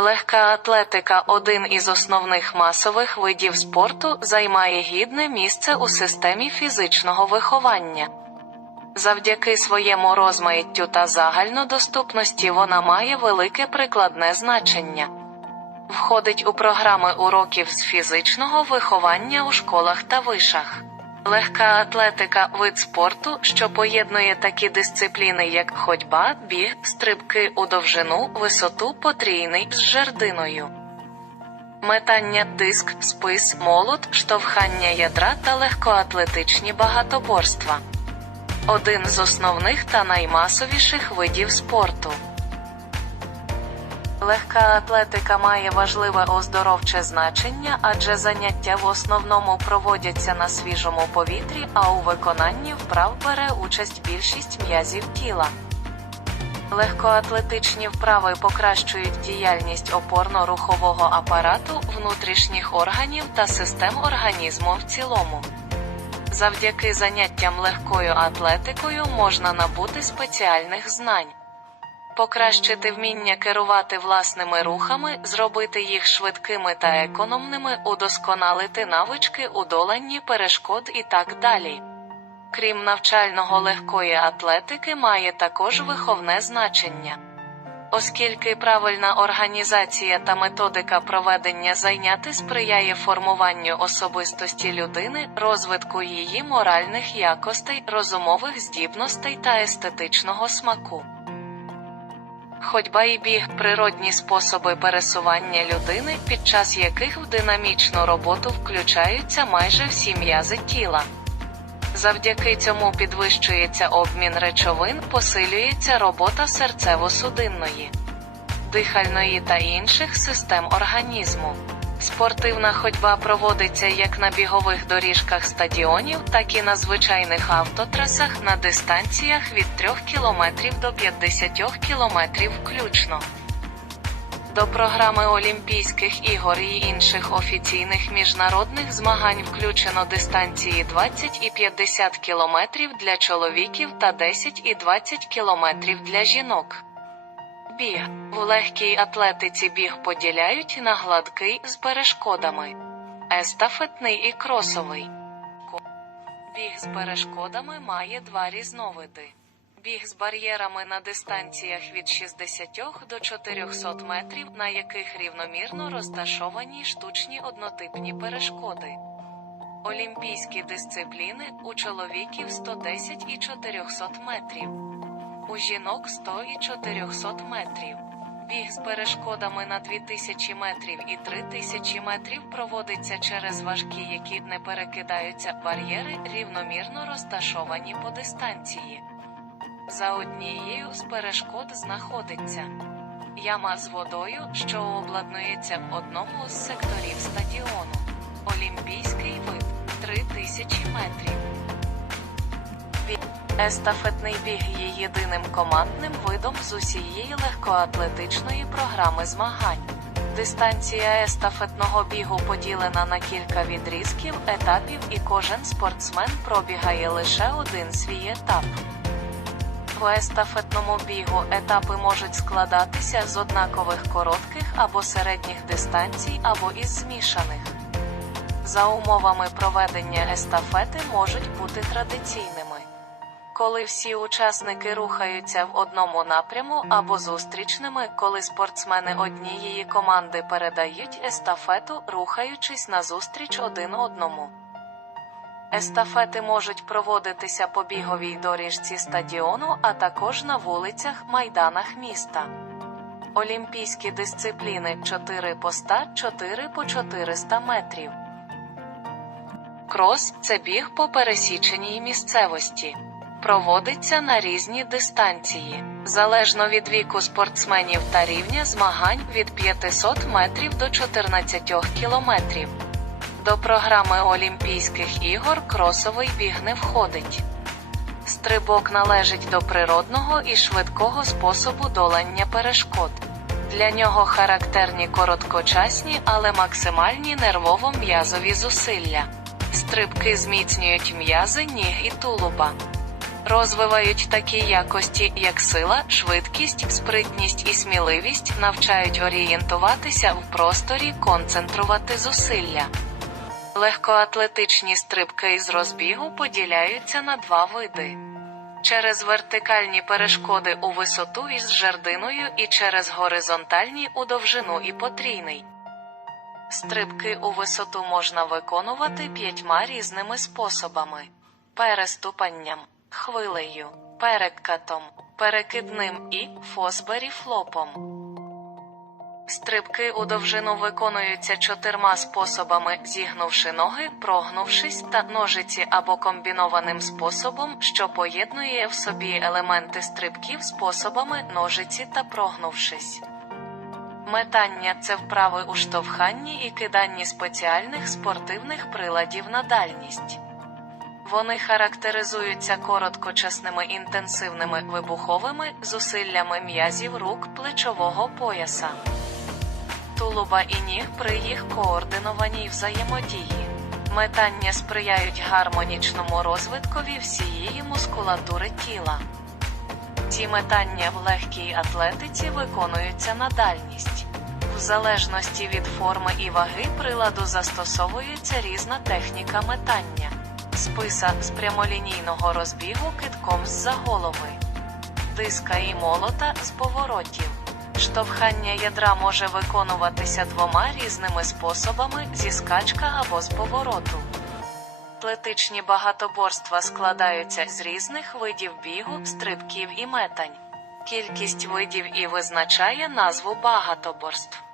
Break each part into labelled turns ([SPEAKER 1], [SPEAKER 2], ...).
[SPEAKER 1] Легка атлетика один із основних масових видів спорту, займає гідне місце у системі фізичного виховання. Завдяки своєму розмаїттю та загальнодоступності вона має велике прикладне значення. Входить у програми уроків з фізичного виховання у школах та вишах. Легка атлетика вид спорту, що поєднує такі дисципліни, як ходьба, біг, стрибки у довжину, висоту потрійний з жердиною. Метання диск, спис, молот, штовхання ядра та легкоатлетичні багатоборства. Один з основних та наймасовіших видів спорту. Легка атлетика має важливе оздоровче значення, адже заняття в основному проводяться на свіжому повітрі, а у виконанні вправ бере участь більшість м'язів тіла. Легкоатлетичні вправи покращують діяльність опорно-рухового апарату, внутрішніх органів та систем організму в цілому. Завдяки заняттям легкою атлетикою можна набути спеціальних знань. Покращити вміння керувати власними рухами, зробити їх швидкими та економними, удосконалити навички у доланні перешкод і так далі. Крім навчального легкої атлетики, має також виховне значення. Оскільки правильна організація та методика проведення зайняти сприяє формуванню особистості людини, розвитку її моральних якостей, розумових здібностей та естетичного смаку. Ходьба і біг природні способи пересування людини, під час яких в динамічну роботу включаються майже всі м'язи тіла. Завдяки цьому підвищується обмін речовин, посилюється робота серцево-судинної, дихальної та інших систем організму. Спортивна ходьба проводиться як на бігових доріжках стадіонів, так і на звичайних автотрасах на дистанціях від 3 км до 50 км включно. До програми Олімпійських ігор і інших офіційних міжнародних змагань включено дистанції 20 і 50 км для чоловіків та 10 і 20 км для жінок. Біг в легкій атлетиці біг поділяють на гладкий з перешкодами, естафетний і кросовий. Біг з перешкодами має два різновиди. Біг з бар'єрами на дистанціях від 60 до 400 метрів, на яких рівномірно розташовані штучні однотипні перешкоди. Олімпійські дисципліни у чоловіків 110 і 400 метрів, у жінок 100 і 400 метрів. Біг з перешкодами на 2000 метрів і 3000 метрів проводиться через важкі, які не перекидаються бар'єри, рівномірно розташовані по дистанції. За однією з перешкод знаходиться яма з водою, що обладнується в одному з секторів стадіону. Олімпійський вид 3000 метрів. Естафетний біг є єдиним командним видом з усієї легкоатлетичної програми змагань. Дистанція естафетного бігу поділена на кілька відрізків, етапів, і кожен спортсмен пробігає лише один свій етап. В естафетному бігу етапи можуть складатися з однакових коротких або середніх дистанцій, або із змішаних. За умовами проведення естафети можуть бути традиційними. Коли всі учасники рухаються в одному напряму або зустрічними, коли спортсмени однієї команди передають естафету, рухаючись назустріч один одному. Естафети можуть проводитися по біговій доріжці стадіону, а також на вулицях, майданах міста. Олімпійські дисципліни 4 по 100, 4 по 400 метрів. Крос це біг по пересіченій місцевості. Проводиться на різні дистанції, залежно від віку спортсменів та рівня змагань від 500 метрів до 14 кілометрів. До програми Олімпійських ігор кросовий біг не входить. Стрибок належить до природного і швидкого способу долання перешкод. Для нього характерні короткочасні, але максимальні нервово-м'язові зусилля. Стрибки зміцнюють м'язи ніг і тулуба. Розвивають такі якості, як сила, швидкість, спритність і сміливість, навчають орієнтуватися в просторі, концентрувати зусилля. Легкоатлетичні стрибки із розбігу поділяються на два види. Через вертикальні перешкоди у висоту із жердиною і через горизонтальні у довжину і потрійний. Стрибки у висоту можна виконувати п'ятьма різними способами: переступанням, хвилею, перекатом, перекидним і фосбері-флопом. Стрибки у довжину виконуються чотирма способами, зігнувши ноги, прогнувшись та ножиці або комбінованим способом, що поєднує в собі елементи стрибків способами ножиці та прогнувшись. Метання це вправи у штовханні і киданні спеціальних спортивних приладів на дальність. Вони характеризуються короткочасними інтенсивними вибуховими зусиллями м'язів рук плечового пояса, тулуба і ніг при їх координованій взаємодії. Метання сприяють гармонічному розвиткові всієї мускулатури тіла. Ці метання в легкій атлетиці виконуються на дальність. В залежності від форми і ваги приладу застосовується різна техніка метання. Списа з прямолінійного розбігу китком з-за голови, диска і молота з поворотів. Штовхання ядра може виконуватися двома різними способами зі скачка або з повороту. Атлетичні багатоборства складаються з різних видів бігу, стрибків і метань. Кількість видів і визначає назву багатоборств.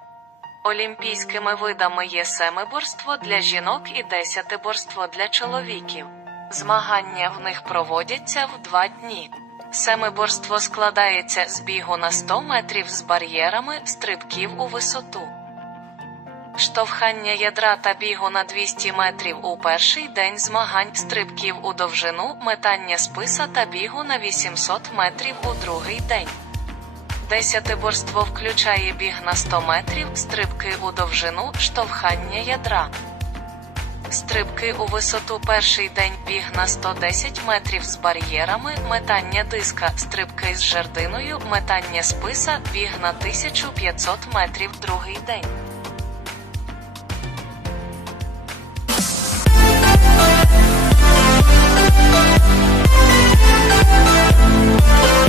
[SPEAKER 1] Олімпійськими видами є семиборство для жінок і десятиборство для чоловіків. Змагання в них проводяться в два дні. Семиборство складається з бігу на 100 метрів з бар'єрами, стрибків у висоту. Штовхання ядра та бігу на 200 метрів у перший день змагань, стрибків у довжину, метання списа та бігу на 800 метрів у другий день. Десятиборство включає біг на 100 метрів, стрибки у довжину, штовхання ядра. Стрибки у висоту перший день біг на 110 метрів з бар'єрами, метання диска, стрибки з жердиною, метання списа, біг на 1500 метрів другий день.
[SPEAKER 2] Thank you.